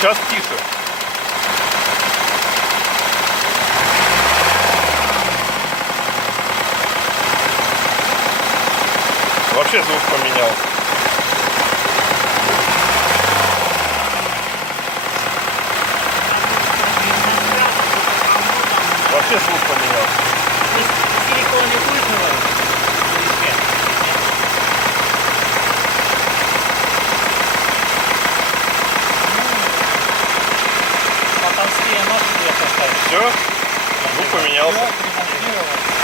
Сейчас тише. Вообще звук поменял. Вообще звук поменял. Силикон не выживал? Потолстее ножки я поставил. Все? Звук поменялся. Ремонтировал.